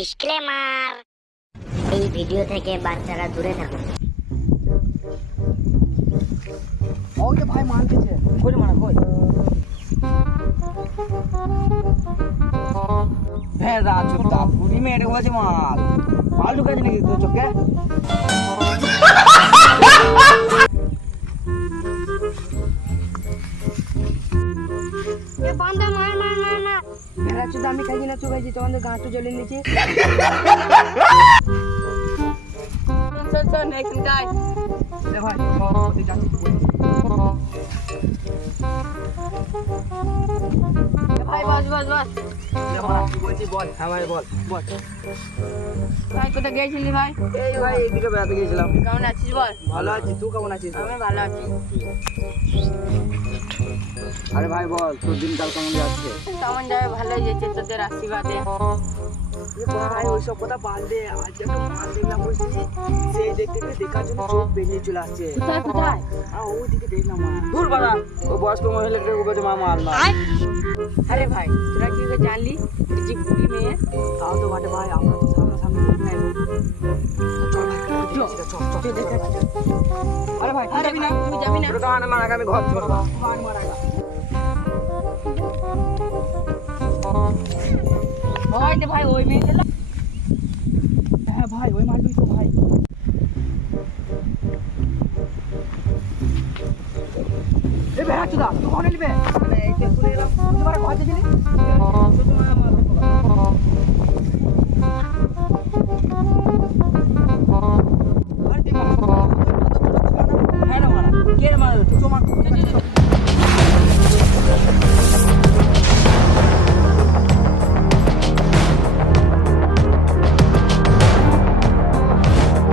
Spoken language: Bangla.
ডিসক্লেমার, এই ভিডিও থেকে বাচ্চারা দূরে থাকুন। ওই যে ভাই মাল দিচ্ছে, কই মারা কই? ভেড়া চুপটা পুরি মেরে বলছে মাল মাল ঢুকাচ্ছে নাকি তোর চোখে? এ বান্দা মার মার মার মার। ভেড়া চুদা আমি খাইছি না চুকাইছি তোমাদের গাঁটু জ্বলে নিচে। চল চল এখানে যাই। ভাই যাচ্ছি ভাই বস বস বস। বলছি বল। হ্যাঁ ভাই বল বল। ভাই কোথায় গেছিলি ভাই? এই ভাই এইদিকে বেড়াতে গেছিলাম। কেমন আছিস বল? ভালো আছি, তুই কেমন আছিস? আমি ভালো আছি। আরে ভাই বল তোর দিনকাল কেমন যাচ্ছে? কেমন যাবে, ভালোই যাচ্ছে তোদের আশীর্বাদে। ভাই ওইসব কথা বাদ দে, আজ একটা মাল দেখলাম বুঝলি, সেই দেখতে দেখার জন্য চোখ বেরিয়ে চলে আসছে। কোথায় কোথায়? ওইদিকে দেখলাম দূর বাড়া ও বয়স্ক মহিলাকে উপরে মা মাল না। আরে ভাই তোরা কি করে জানলি যে বুড়ি মেয়ে? তাও তো বাটে ভাই, আমরা তো সামনাসামনি দেখি নাই। চল ভাই চল চল চল দেখে। আরে ভাই আরে ভাই তুই যাবি না? তোর কানে মারা আমি ঘর চলবো মান মারা ওই দে ভাই ওই মেয়ে গেল। হ্যাঁ ভাই ওই মারবি তো ভাই। এ ভাই চুদা তুই কোনে নিবে? মানে এই যে শুনে এলাম তুই ঘর থেকে